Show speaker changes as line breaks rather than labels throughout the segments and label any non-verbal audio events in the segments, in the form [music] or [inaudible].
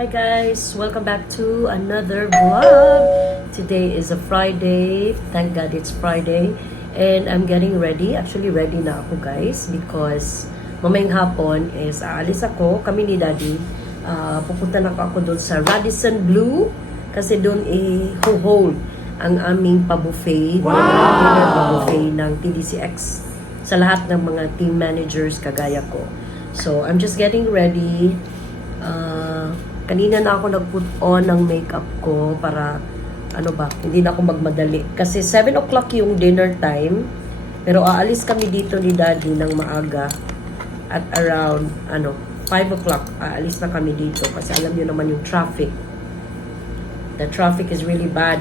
Hi guys! Welcome back to another vlog. Today is a Friday. Thank God it's Friday. And I'm getting ready. Actually, ready na ako guys because mamayang hapon is aalis ako. Kami ni Daddy. ah, pupunta na ako doon sa Radisson Blue kasi doon i-hold ang aming pa-buffet. Wow! Pa-buffet ng TDCX sa lahat ng mga team managers kagaya ko. So, I'm just getting ready. Ah, kanina na ako nag-put on ng makeup ko para ano ba, hindi na ako magmadali. Kasi 7 o'clock yung dinner time. Pero aalis kami dito ni Daddy ng maaga at around ano 5 o'clock aalis na kami dito kasi alam niyo naman yung traffic. The traffic is really bad.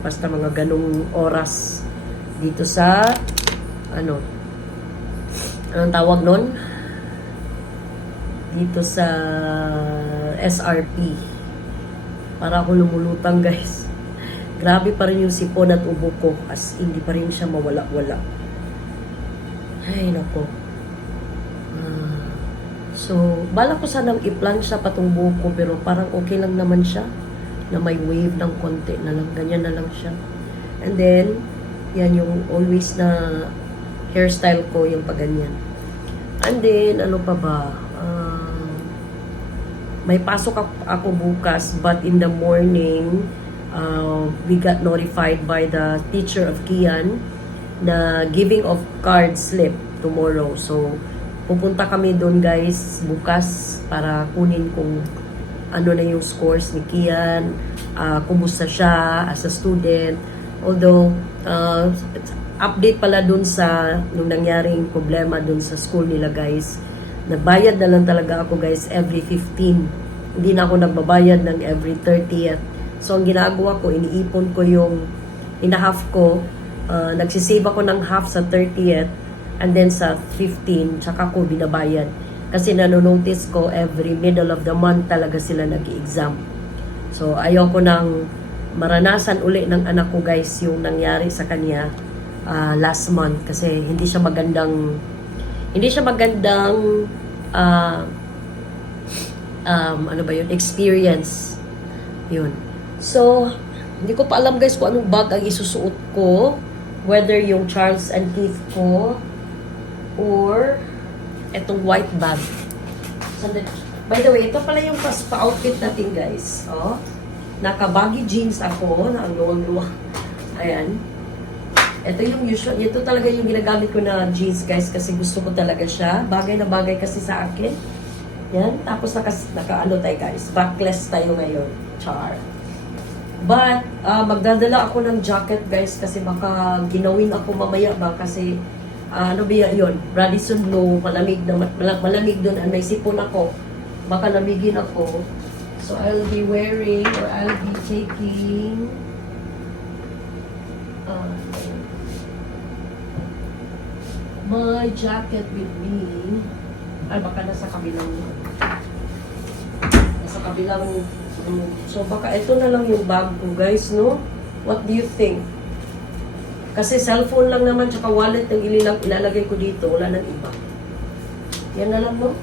Basta mga ganong oras dito sa ano anong tawag nun? Dito sa SRP. Para ako lumulutang [laughs] guys. Grabe pa rin yung sipon at ubo ko as hindi pa rin siya mawala-wala. Ay, nako. Ah, so, bala ko sanang i-plancha pa tong buhok ko pero parang okay lang naman siya na may wave ng konti na lang. Ganyan na lang siya. And then, yan yung always na hairstyle ko, yung paganyan. And then, ano pa ba? May pasok ako, bukas but in the morning, uh, we got notified by the teacher of Kian na giving of card slip tomorrow. So, pupunta kami doon guys bukas para kunin kung ano na yung scores ni Kian, uh, kumusta siya as a student. Although, uh, update pala dun sa nung nangyaring problema dun sa school nila guys. Nagbayad na lang talaga ako guys every 15. Hindi na ako nagbabayad ng every 30th. So, ang ginagawa ko, iniipon ko yung in-half ko. Uh, nagsisave ako ng half sa 30th and then sa 15, tsaka ko binabayad. Kasi nanonotice ko every middle of the month talaga sila nag-exam. So, ayoko nang maranasan uli ng anak ko guys yung nangyari sa kanya ah, last month kasi hindi siya magandang hindi siya magandang ah, um, ano ba yun, experience. Yun. So, hindi ko pa alam guys kung anong bag ang isusuot ko. Whether yung Charles and Keith ko or etong white bag. Sandali. By the way, ito pala yung pa-outfit natin guys. Oh. Naka-baggy jeans ako na ang luwang-luwang. Ayan. Ito yung usual, ito talaga yung ginagamit ko na jeans guys kasi gusto ko talaga siya. Bagay na bagay kasi sa akin. Yan. Tapos naka, naka ano tayo guys, backless tayo ngayon. Char. But, ah, magdadala ako ng jacket guys kasi baka ginawin ako mamaya ba kasi ah, ano ba yun? Radisson Blue, malamig, na, mal- malamig doon and may sipon ako. Baka lamigin ako. So, I'll be wearing or I'll be taking ah, my jacket with me. Ay, baka nasa kabilang nasa kabilang um, so baka ito na lang yung bag ko guys no? What do you think? Kasi cellphone lang naman tsaka wallet ang ililag, ilalagay ko dito. Wala nang iba. Yan na lang no?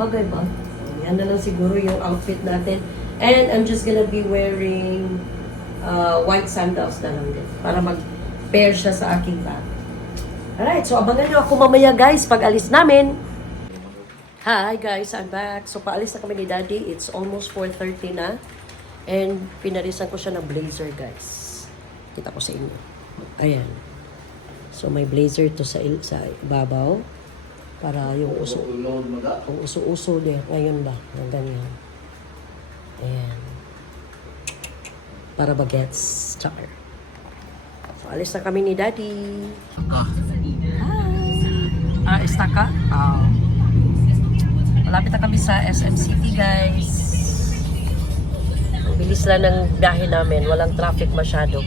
Bagay ba? Yan na lang siguro yung outfit natin. And I'm just gonna be wearing uh, white sandals na lang din para mag pair siya sa aking bag alright so abangan nyo ako mamaya guys pag alis namin Hi guys, I'm back. So paalis na kami ni Daddy. It's almost 4.30 na. And pinarisan ko siya ng blazer guys. Kita ko sa inyo. Ayan. So may blazer to sa, sa babaw. Para yung uso, yung uso-uso din. Ngayon ba? Ng ganyan. Ayan. Para bagets. Char. So alis na kami ni Daddy. Ah, Hi! Ah, está ka? Ah. Malapit na kami sa SM City, guys. Bilis lang ng biyahe namin. Walang traffic masyado.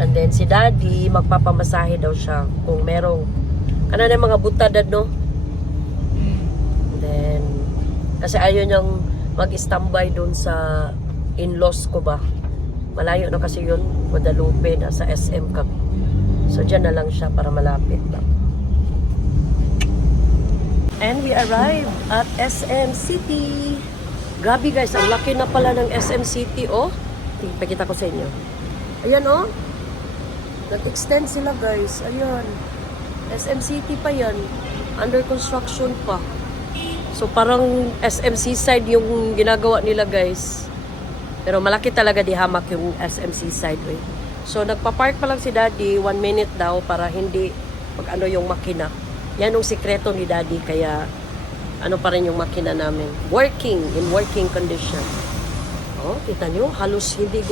And then si Daddy, magpapamasahe daw siya kung merong kana na mga butadad, no? And then, kasi ayaw niyang mag-standby doon sa in-laws ko ba. Malayo na kasi yun, Guadalupe, nasa SM kami. So, dyan na lang siya para malapit lang. And we arrived at SM City. Grabe guys, ang laki na pala ng SM City, oh. Ipakita ko sa inyo. Ayan, oh. Nag-extend sila guys. Ayan. SM City pa yan. Under construction pa. So parang SM Seaside yung ginagawa nila guys. Pero malaki talaga di hamak yung SM Seaside. Eh. So nagpa-park pa lang si Daddy, one minute daw para hindi pag ano yung makina. Yan yung sikreto ni Daddy kaya ano pa rin yung makina namin. Working, in working condition. Oh, kita nyo, halos hindi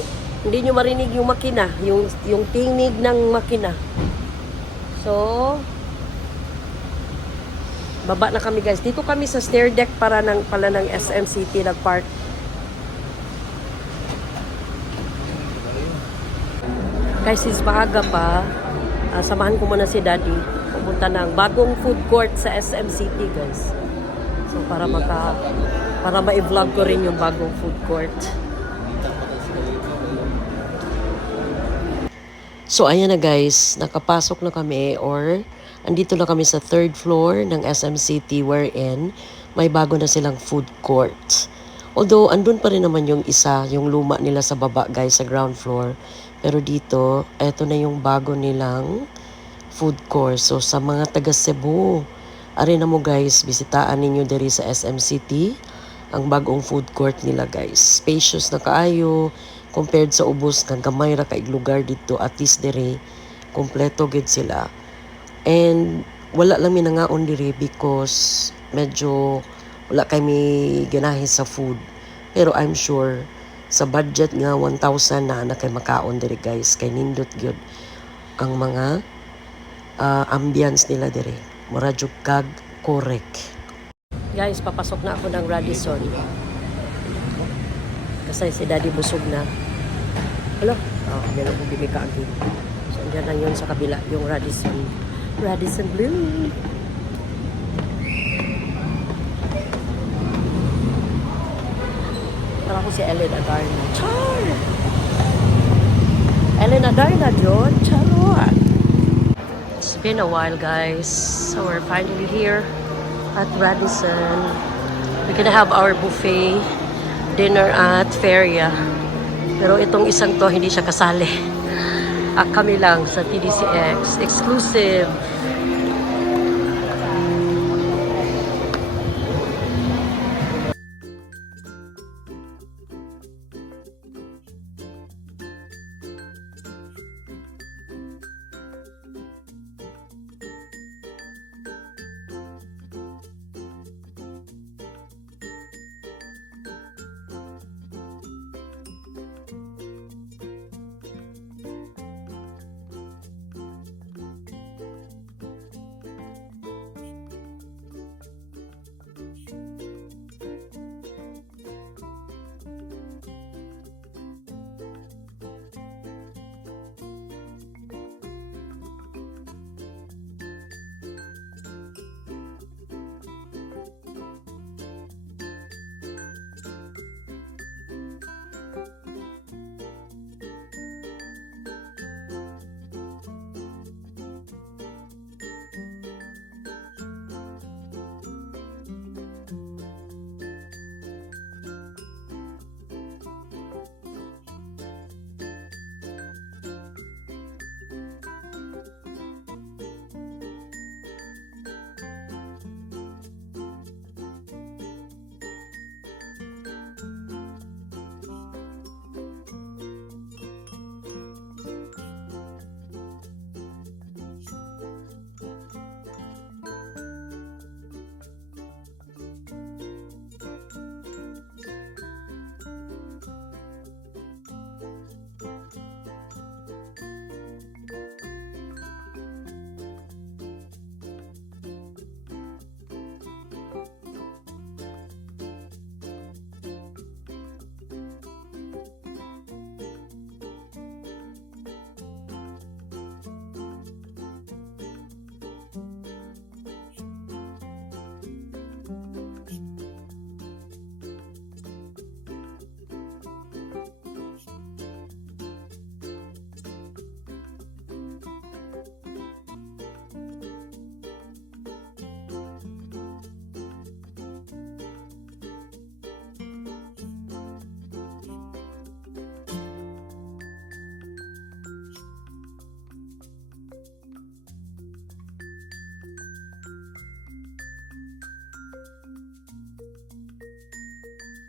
hindi nyo marinig yung makina, yung yung tingnig ng makina. So, baba na kami guys. Dito kami sa stair deck para ng pala ng SM City nag-park. Since maaga pa, ah, samahan ko muna si Daddy. Pupunta ng bagong food court sa SM City, guys. So, para maka para ma-vlog ko rin yung bagong food court. So, ayan na guys, nakapasok na kami or andito na kami sa third floor ng SM City wherein may bago na silang food court. Although, andun pa rin naman yung isa, yung luma nila sa baba guys, sa ground floor. Pero dito, eto na yung bago nilang food court. So, sa mga taga Cebu, ari na mo guys, bisitaan ninyo diri sa SM City ang bagong food court nila guys. Spacious na kaayo compared sa ubos ng gamay ra kaig lugar dito at least diri kompleto gid sila. And wala lang mi nangaon diri because medyo wala kami ganahin sa food. Pero I'm sure sa budget nga 1,000 na na kay makaon diri guys kay nindot gyud ang mga ah, ambience nila diri. Mura jud kag correct. Guys, papasok na ako ng Radisson. Kasi si Daddy busog na. Hello? Oh, yan ka agad. So, andyan lang yun sa kabila, yung Radisson. Radisson Blue. Para ko si Ellen Adarna. Char! Ellen Adarna, John. Charot! It's been a while, guys. So, we're finally here at Radisson. We're gonna have our buffet dinner at Feria. Pero itong isang to, hindi siya kasali. Ah, kami lang sa TDCX. Exclusive.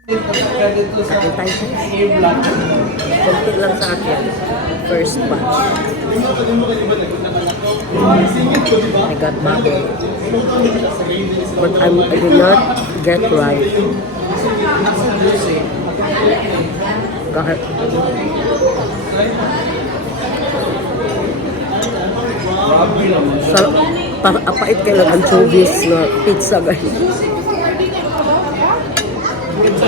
Kain tayo. Konti lang sa akin. First batch. I got bubble. But I'm, I did not get right. Kahit sa para apait kay lang ang chubis na pizza guys.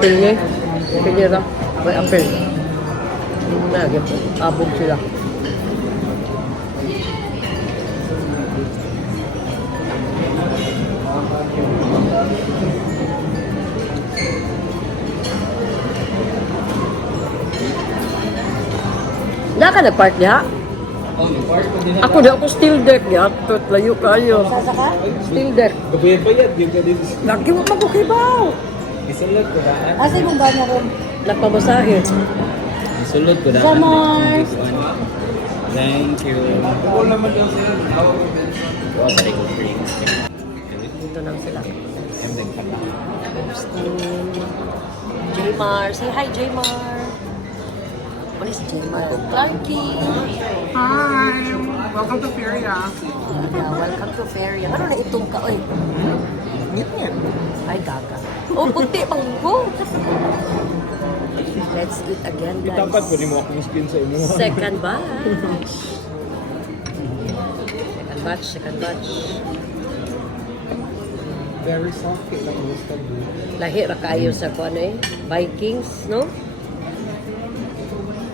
Ah, wala apel niya. Pinira. May apel. Na, gitu. Abog sila. Na ka nag-park niya? Ako di ako still deck niya. Tot layo kayo. Sasa ka? Still deck. Gabayad-bayad yung ka dito. Lagi mo mabukibaw. Isulod
ko daan. Asa yung gana ron?
Nagpamasahe. Isulod ko daan. Samar. Thank you. Ako naman yung Ako sa Rico Springs. Dito lang sila. I'm the kaba. Jmar. Say hi, Jmar. What is Jmar? Clarky.
Hi! Welcome to Feria.
Yeah, welcome to Feria. Ano na itong ka? Oy, Ngit-ngit. ay gaga. Oh, puti pang ko. Let's eat again, Itapat
ko guys. ni mo akong spin sa imo.
Second [laughs] batch. Second batch, second batch.
Very soft cake like roasted beef.
Lahi ra kayo sa kung ano eh, Vikings, no?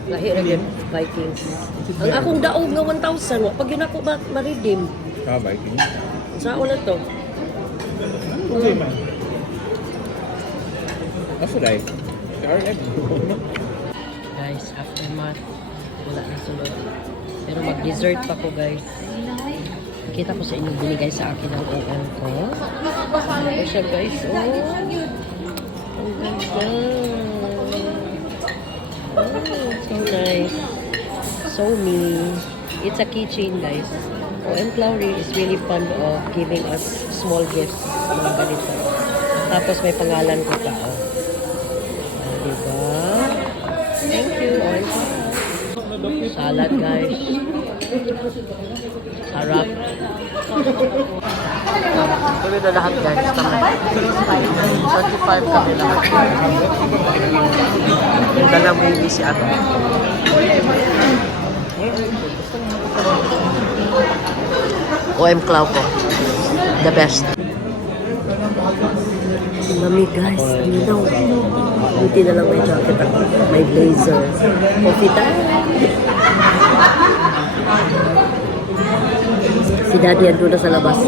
Lahi ra yun, Vikings. Ang akong daog nga 1,000, wa pag yun ako ma- ma-redeem. Ah, Viking. Saan na to? Okay man. Asa dai? Charlotte. Guys, after math, wala na sunod. Pero mag-dessert pa ko, guys. Kita ko sa inyo, binigay sa akin ang OM ko. Ito siya, guys. Oh. Ang ganda. Oh, so nice. So me. It's a keychain, guys. OM Flowery is really fond of giving us small gifts. Mga ganito. Tapos may pangalan ko pa. Oh. Salad, guys. Sarap. Kami na lahat, guys. Tama. 35 kami lahat. Yung dalang baby si Ato. OM Cloud ko. The best. Mami guys, ano daw? Buti na lang may jacket ako. May blazer. Coffee time. Si daddy andun na sa labas.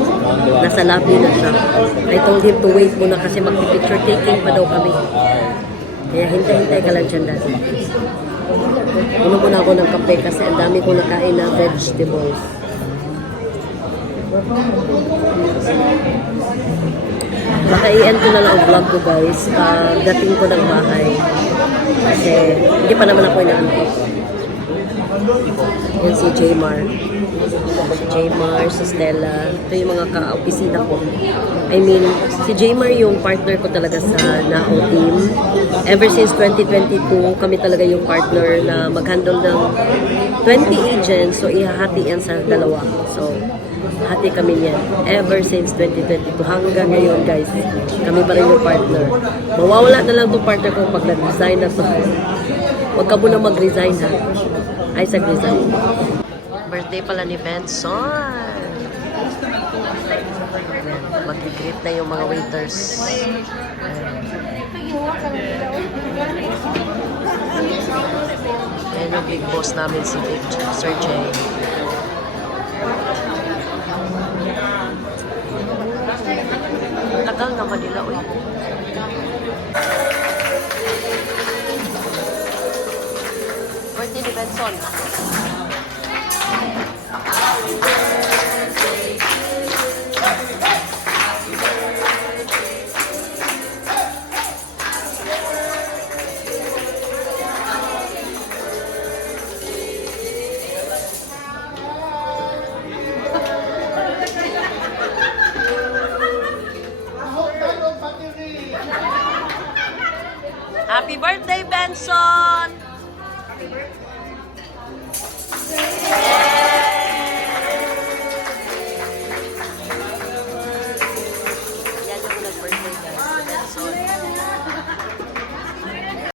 Nasa lobby na siya. I told him to wait muna kasi mag-picture taking pa daw kami. Kaya hintay-hintay ka lang dyan daddy. Inom muna ako ng kape kasi ang dami ko nakain na vegetables. Baka i-end ko na lang ang vlog ko guys pag dating ko ng bahay. Kasi hindi pa naman ako inaantok. Yan si Jaymar. Si Jaymar, si Stella. Ito yung mga ka-opisina ko. I mean, si Jaymar yung partner ko talaga sa NAO team. Ever since 2022, kami talaga yung partner na mag-handle ng 20 agents. So, ihahati yan sa dalawa. So, hati kami niyan. Ever since 2022 hanggang ngayon, guys. Kami pa rin yung partner. Mawawala na lang itong partner ko pag nag-resign na to. Huwag ka muna mag-resign ha. Ay, sa resign. Birthday pala ni Benson. Mag-greet na yung mga waiters. Ayan yung big boss namin si Big Sir Jay. Tagal naman nila, uy. Birthday ni